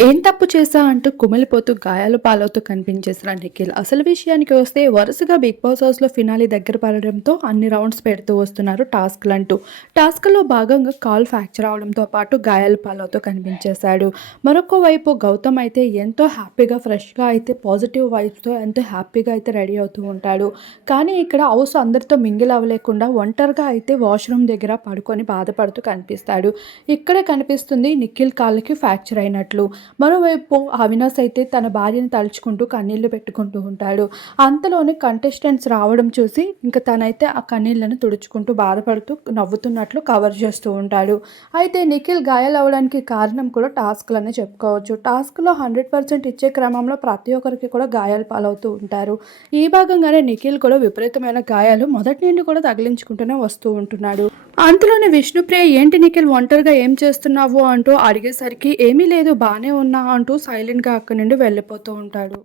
ఏం తప్పు చేశా అంటూ కుమిలిపోతూ గాయాలు పాలవుతూ కనిపించేసిన నిఖిల్. అసలు విషయానికి వస్తే వరుసగా బిగ్ బాస్ హౌస్లో ఫినాలి దగ్గర పడడంతో అన్ని రౌండ్స్ పెడుతూ వస్తున్నారు టాస్క్లు అంటూ టాస్క్లో భాగంగా కాల్ ఫ్రాక్చర్ అవడంతో పాటు గాయాలు పాలవుతూ కనిపించేశాడు. మరొక వైపు గౌతమ్ అయితే ఎంతో హ్యాపీగా ఫ్రెష్గా అయితే పాజిటివ్ వైబ్స్తో ఎంతో హ్యాపీగా అయితే రెడీ అవుతూ ఉంటాడు. కానీ ఇక్కడ హౌస్ అందరితో మింగిల్ అవ్వలేకుండా ఒంటరిగా అయితే వాష్రూమ్ దగ్గర పడుకొని బాధపడుతూ కనిపిస్తాడు. ఇక్కడే కనిపిస్తుంది నిఖిల్ కాళ్ళకి ఫ్రాక్చర్ అయినట్లు. మరోవైపు అవినాష్ అయితే తన భార్యను తలుచుకుంటూ కన్నీళ్ళు పెట్టుకుంటూ ఉంటాడు. అంతలోనే కంటెస్టెంట్స్ రావడం చూసి ఇంకా తనైతే ఆ కన్నీళ్ళను తుడుచుకుంటూ బాధపడుతూ నవ్వుతున్నట్లు కవర్ చేస్తూ ఉంటాడు. అయితే నిఖిల్ గాయాలు అవడానికి కారణం కూడా టాస్క్లనే చెప్పుకోవచ్చు. టాస్క్లో హండ్రెడ్ పర్సెంట్ ఇచ్చే క్రమంలో ప్రతి ఒక్కరికి కూడా గాయాలు పాలవుతూ ఉంటారు. ఈ భాగంగానే నిఖిల్ కూడా విపరీతమైన గాయాలు మొదటి నుండి కూడా తగిలించుకుంటూనే వస్తూ ఉంటున్నాడు. అంతలోనే విష్ణుప్రియ ఏంటి నిఖిల్ ఒంటరిగా ఏం చేస్తున్నావు? అంటూ అడిగేసరికి ఏమీ లేదు బాగానే ఉన్నా అంటూ సైలెంట్గా అక్కడి నుండి వెళ్ళిపోతూ ఉంటాడు.